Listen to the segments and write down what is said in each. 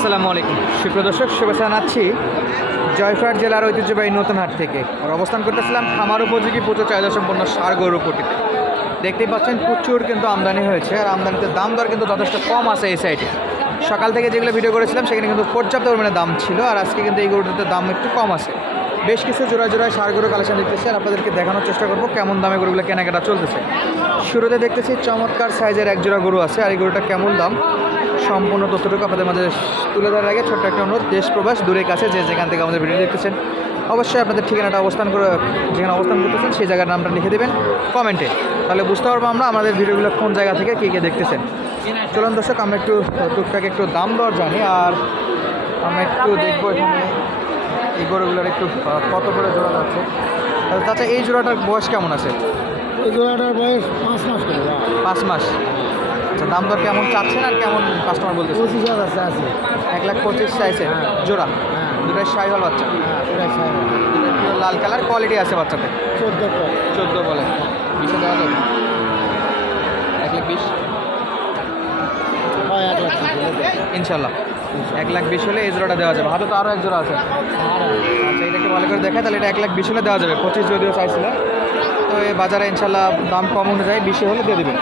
আসসালামু আলাইকুম। সুপ্রদর্শক শুভেচ্ছা জানাচ্ছি জয়ফাট জেলার ঐতিহ্যবাহী নতুন হাট থেকে। আর অবস্থান করতেছিলাম খামার উপযোগী প্রচুর চাহিদা সম্পন্ন সার গরু কোটিতে দেখতেই পাচ্ছেন, প্রচুর কিন্তু আমদানি হয়েছে আর আমদানিতে দাম দর কিন্তু যথেষ্ট কম আছে এই সাইডে। সকাল থেকে যেগুলো ভিডিও করেছিলাম, সেখানে কিন্তু পর্যাপ্ত পরিমাণে দাম ছিল আর আজকে কিন্তু এই গরুটাতে দাম একটু কম আছে। বেশ কিছু জোড়া জোড়ায় সার গরু কালেকশন দেখতেছি আর আপনাদেরকে দেখানোর চেষ্টা করব কেমন দামে গরুগুলো কেনাকাটা চলতেছে। শুরুতে দেখতেছি চমৎকার সাইজের এক জোড়া গরু আছে আর এই গরুটা কেমন দাম? সম্পূর্ণ তথ্যটুকু আপনাদের মাঝে তুলে ধরার আগে ছোট্ট একটা অনুরোধ দেশ প্রবাস দূরে কাছে যে যেখান থেকে আমাদের ভিডিও দেখতেছেন অবশ্যই আপনাদের ঠিকানাটা অবস্থান করে যেখানে অবস্থান করতেছেন সেই জায়গার নামটা লিখে দেবেন কমেন্টে। তাহলে বুঝতে পারব আমরা আমাদের ভিডিওগুলো কোন জায়গা থেকে কে কে দেখতেছেন। চলুন দর্শক আমরা একটু টুকটাক একটু দাম দর জানি আর আমরা একটু দেখব এখানে এই গরুগুলোর একটু কত করে জোড়া যাচ্ছে। আচ্ছা, তাছাড়া এই জোড়াটার বয়স কেমন আছে? এই জোড়াটার বয়স পাঁচ মাস পাঁচ মাস। আচ্ছা দাম দর কেমন চাচ্ছেন আর কেমন কাস্টমার বলতেছে পঁচিশ হাজার আছে এক লাখ পঁচিশ চাইছে। হ্যাঁ। জোড়া? হ্যাঁ। দুটাই সাইহল বাচ্চা? হ্যাঁ লাল কালার কোয়ালিটি আছে বাচ্চাতে? চোদ্দ চোদ্দ বলে। বিশে দেওয়া যাবে? এক লাখ বিশ? হয়। ইনশাল্লাহ। এক লাখ বিশ হলে এই জোড়াটা দেওয়া যাবে। হাতে তো আরও এক জোড়া আছে। আচ্ছা এটাকে ভালো করে দেখায় তাহলে এটা এক লাখ বিশ হলে দেওয়া যাবে। পঁচিশ যদিও চাইছিল তো এই বাজারে ইনশাল্লাহ দাম কম অনুযায়ী বিশে হলে দিয়ে দেবেন।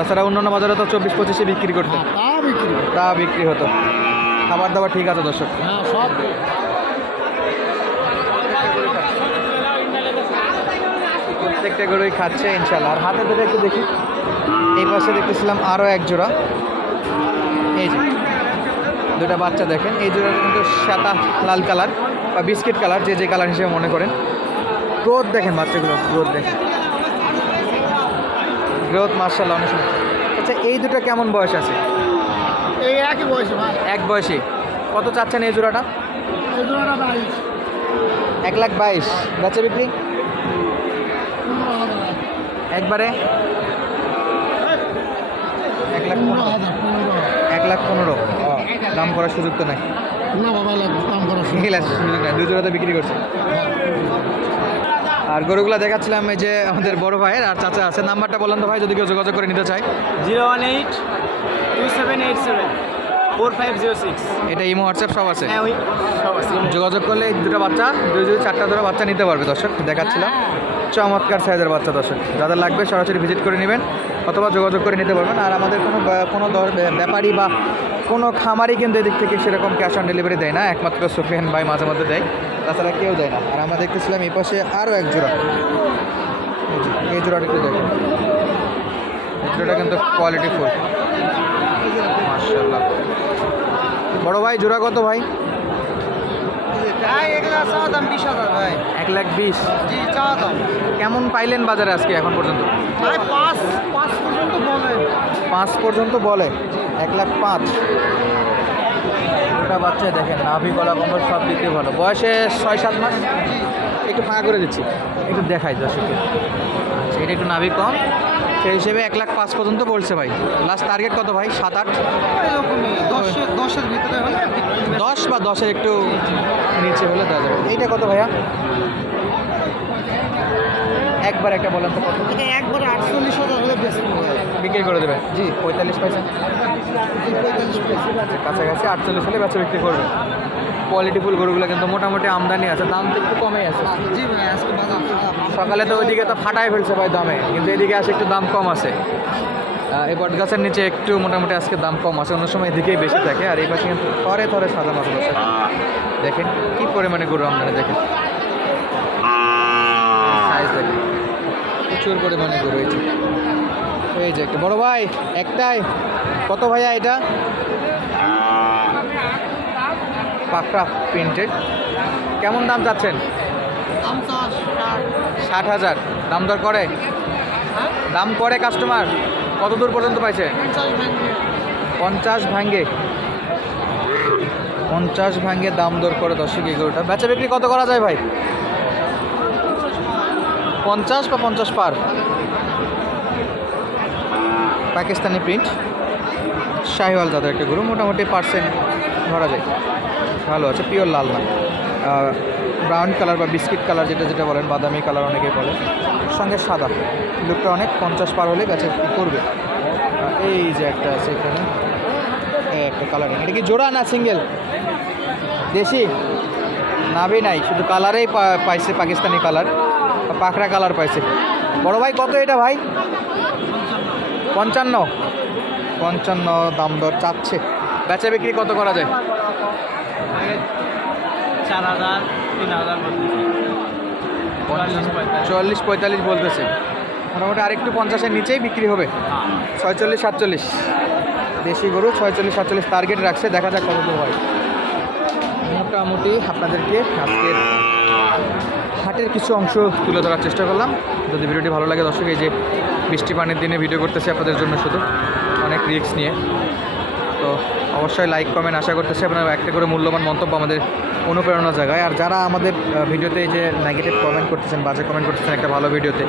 তাছাড়া অন্যান্য বাজারে তো চব্বিশ পঁচিশে বিক্রি করতে। হ্যাঁ তা বিক্রি তা বিক্রি হতো। খাবার দাবার ঠিক আছে দর্শক? হ্যাঁ সব। প্রত্যেকটা গরুই খাচ্ছে ইনশাল্লাহ আর হাতে ধরে একটু দেখি। এই পাশে দেখতেছিলাম আরও এক জোড়া। এই যে দুটা বাচ্চা দেখেন। এই জোড়াটা কিন্তু সাদা লাল কালার বা বিস্কিট কালার যে যে কালার হিসেবে মনে করেন। গ্রোথ দেখেন বাচ্চাগুলো গ্রোথ দেখেন। গ্রোথ মার্শাল অনেক সুন্দর। আচ্ছা এই দুটো কেমন বয়স আছে? এই একই বয়সে ভাই। এক বয়সে। কত চাচ্ছেন এই জোড়াটা? এই জোড়াটা বাইশ। এক লাখ বাইশ। বেচা বিক্রি? একবারে? এক লাখ পনেরো এক লাখ পনেরো। দাম করার সুযোগ তো নাই। না বাবা দাম করা ঠিক আছে সুযোগ নাই। দুই জোড়াতে বিক্রি করছে। আর গরুগুলো দেখাচ্ছিলাম এই যে আমাদের বড় ভাইয়ের আর চাচা আছে। নাম্বারটা বললাম তো ভাই যদি কেউ যোগাযোগ করে নিতে চাই zero one eight two seven eight seven four five zero six. এটা ইমো হোয়াটসঅ্যাপ সব আছে। হ্যাঁ সব আছে। যোগাযোগ করলে দুটো বাচ্চা দুই দুই চারটা ধরে বাচ্চা নিতে পারবে দর্শক দেখাচ্ছিলাম। চমৎকার সাইজের বাচ্চা, দর্শক। যাদের লাগবে সরাসরি ভিজিট করে নেবেন অথবা যোগাযোগ করে নিতে পারবেন। আর আমাদের কোনো কোনো দর- ব্যাপারী বা কোনো খামারই কিন্তু এদিক থেকে সেরকম ক্যাশ অন ডেলিভারি দেয় না। একমাত্র সুফিয়ান ভাই মাঝে মধ্যে দেয়। তাছাড়া কেউ দেয় না। আর আমরা দেখতেছিলাম এই পাশে আরও এক জোড়া। এই জোড়াটা একটু এই জোড়াটা কিন্তু কোয়ালিটি ফুল মার্শাল্লাহ বড় ভাই, জোড়া কত ভাই ভাই এগুলো চাওয়া দাম বিশ হাজার ভাই এক লাখ বিশ কেমন পাইলেন বাজারে আজকে এখন পর্যন্ত? পাঁচ পর্যন্ত বলে। পাঁচ পর্যন্ত বলে এক লাখ পাঁচ। ওটা বাচ্চা দেখেন নাভি গলা কম্বল সব দিক দিয়ে ভালো। বয়সে ছয় সাত মাস? একটু ফাঁকা করে দিচ্ছি। একটু দেখাই দর্শককে আচ্ছা এটা একটু নাভি কম। সেই হিসেবে এক লাখ পাঁচ পর্যন্ত বলছে ভাই। লাস্ট টার্গেট কত ভাই? সাত আট? দশের ভিতরে হলে দশ বা দশের একটু নিচে হলে দেওয়া যাবে। এইটা কত ভাইয়া? একবার একটা বলেন তো। একবারে আটচল্লিশ হাজার হলে বেশি বিক্রি করে দেবে? জি পঁয়তাল্লিশ পয়সা। পঁয়তাল্লিশ পয়সা কাছাকাছি আটচল্লিশ হলে বেচা বিক্রি করবে। কোয়ালিটি ফুল গরুগুলো কিন্তু মোটামুটি আমদানি আছে দাম তো একটু কমে আছে। জি ভাই আজকে সকালে তো ওইদিকে তো ফাটাই ফেলছে ভাই দামে কিন্তু এদিকে আসে একটু দাম কম আছে। এই বট গাছের নিচে একটু মোটামুটি আজকে দাম কম আছে অন্য সময় এদিকেই বেশি থাকে আর এই পাশে কিন্তু থরে থরে সাজানো আছে দর্শক। দেখেন কি পরিমাণে গরু আমদানি দেখেন। সাইজ দেখেন। প্রচুর পরিমাণে গরু হয়েছে এই যে একটা। বড় ভাই একটাই। কত ভাইয়া এটা? পাকড়া প্রিন্টেড কেমন দাম চাচ্ছেন? ষাট হাজার। দাম দর করে? দাম করে কাস্টমার কত দূর পর্যন্ত পাইছে? পঞ্চাশ ভেঙে পঞ্চাশ ভাঙ্গে। পঞ্চাশ ভাঙ্গে দাম দর করে দর্শক এগুলোটা বেচা বিক্রি কত করা যায় ভাই? পঞ্চাশ বা পঞ্চাশ পার? পাকিস্তানি প্রিন্ট শাহিওয়াল জাতের একটা গরু, মোটামুটি পার্সেন্ট ধরা যায়। ভালো আছে পিওর লাল না। ব্রাউন কালার বা বিস্কিট কালার যেটা যেটা বলেন, বাদামি কালার অনেকেই বলে, সঙ্গে সাদা। লুকটা অনেক পঞ্চাশ পার হলে বেচা করবে। এই যে একটা আছে এখানে একটা কালারিং এটা কি জোড়া না সিঙ্গেল দেশি? নাভি নাই, শুধু কালারেই পাইছে পাকিস্তানি কালার পাখরা কালার পাইছে। বড় ভাই, কত এটা ভাই? পঞ্চান্ন। পঞ্চান্ন দাম দর চাচ্ছে। বেচা বিক্রি কত করা যায়? চার হাজার তিন হাজার চল্লিশ পঁয়তাল্লিশ। বলতেছে। মোটামুটি আরেকটু পঞ্চাশের নিচেই বিক্রি হবে। ছয়চল্লিশ সাতচল্লিশ। দেশি গরু ছয়চল্লিশ সাতচল্লিশ টার্গেট রাখছে। দেখা যাক কত দূর হয়। মোটামুটি আপনাদেরকে আজকের হাটের কিছু অংশ তুলে ধরার চেষ্টা করলাম। যদি ভিডিওটি ভালো লাগে দর্শক এই যে বৃষ্টি পানির দিনে ভিডিও করতেছি আপনাদের জন্য শুধু। অনেক রিস্ক নিয়ে। অবশ্যই লাইক কমেন্ট আশা করতেছি আপনারা একটা করে মূল্যবান মন্তব্য আমাদের অনুপ্রেরণা জায়গায়। আর যারা আমাদের ভিডিওতে যে নেগেটিভ কমেন্ট করতেছেন বাজে কমেন্ট করতেছেন একটা ভালো ভিডিওতে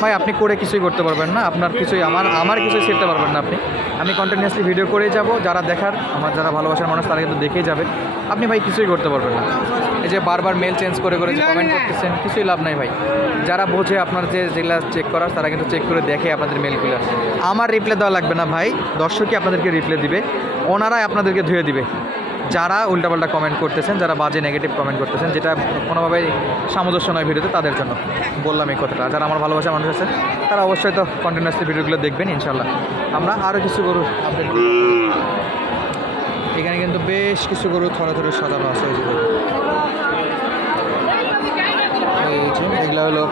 ভাই আপনি করে কিছুই করতে পারবেন না আপনার কিছুই আমার আমার কিছুই শিখতে পারবেন না আপনি। আমি কন্টিনিউয়াসলি ভিডিও করেই যাব যারা দেখার আমার যারা ভালোবাসার মানুষ তারা কিন্তু দেখেই যাবে। আপনি ভাই কিছুই করতে পারবেন না। এই যে বারবার মেল চেঞ্জ করে করে যে কমেন্ট করতেছেন কিছুই লাভ নাই ভাই। যারা বোঝে আপনার যে যেগুলা চেক করার, তারা কিন্তু চেক করে দেখে আপনাদের মেলগুলো আমার রিপ্লাই দেওয়া লাগবে না ভাই। দর্শকই আপনাদেরকে রিপ্লাই দিবে। ওনারাই আপনাদেরকে ধুয়ে দিবে। যারা উল্টাপাল্টা কমেন্ট করতেছেন, যারা বাজে নেগেটিভ কমেন্ট করতেছেন, যেটা কোনোভাবেই সামঞ্জস্য নয় ভিডিওতে, তাদের জন্য। বললাম এই কথাটা। যারা আমার ভালোবাসা মানুষ আছেন, তারা অবশ্যই তো কন্টিনিউসলি ভিডিওগুলো দেখবেন ইনশাল্লাহ আমরা আরও কিছু গরু আপডেট এখানে কিন্তু বেশ কিছু গরু থরে থরে সাজানো আছে এই যে গরু। এই যে এগুলো হলো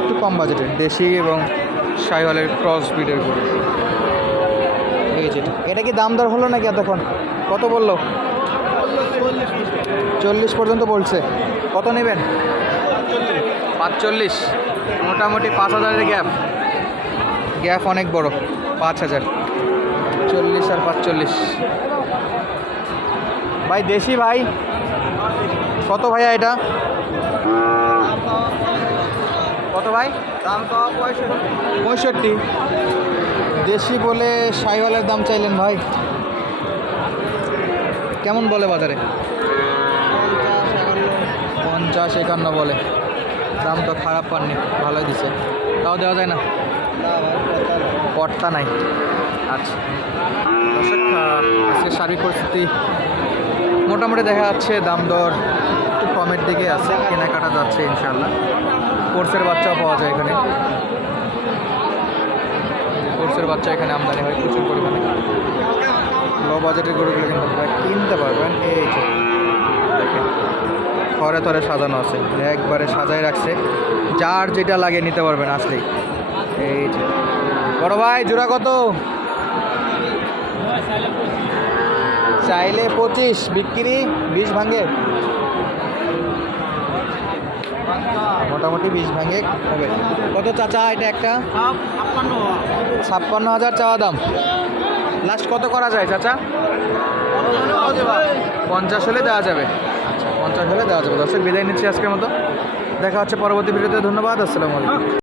একটু কম বাজেটের, দেশি এবং সাইওয়ালের ক্রস ব্রিডের গরু। এই যে এটা। এটা কি দাম দর হলো নাকি এতক্ষণ? কত বলল? চল্লিশ পর্যন্ত বলছে। কত নেবেন? পাঁচচল্লিশ। মোটামুটি পাঁচ হাজারের গ্যাপ। গ্যাপ অনেক বড়, পাঁচ হাজার। চল্লিশ আর পাঁচচল্লিশ। ভাই, দেশি ভাই? কত ভাইয়া এটা? ভাই? দাম পঁয়ষট্টি। পঁয়ষট্টি। দেশি বলে সাইওয়ালের দাম চাইলেন ভাই। কেমন বলে বাজারে? পঞ্চাশ একান্ন বলে। দাম তো খারাপ পাননি, ভালোই দিছে। তাও দেওয়া যায় না? পট্টা নাই। আচ্ছা। আজকের সার্বিক পরিস্থিতি। মোটামুটি দেখা যাচ্ছে দাম দর কমের দিকে আছে, কেনাকাটা যাচ্ছে ইনশাল্লাহ কোর্সের বাচ্চাও পাওয়া যায় এখানে। কোর্সের বাচ্চা এখানে আমদানি হয় প্রচুর পরিমাণে। লো বাজেটের গরুগুলো কিন্তু আপনারা কিনতে পারবেন। এই যে থরে থরে সাজানো আছে। একবারে সাজাই রাখছে। যার যেটা লাগে নিতে পারবেন আসলেই। এই যে, বড় ভাই, জোড়া কত? চাইলে পঁচিশ। বিক্রি? বিশ ভাঙে? মোটামুটি বিশ ভাঙে হবে। কত চাচা এটা একটা? ছাপ্পান্ন হাজার চাওয়া দাম। লাস্ট কত করা যায় চাচা? পঞ্চাশ হলে দেওয়া যাবে। আচ্ছা পঞ্চাশ হলে দেওয়া যাবে। দর্শক, বিদায় নিচ্ছি আজকের মতো। দেখা হচ্ছে পরবর্তী ভিডিওতে। ধন্যবাদ, আসসালামু আলাইকুম।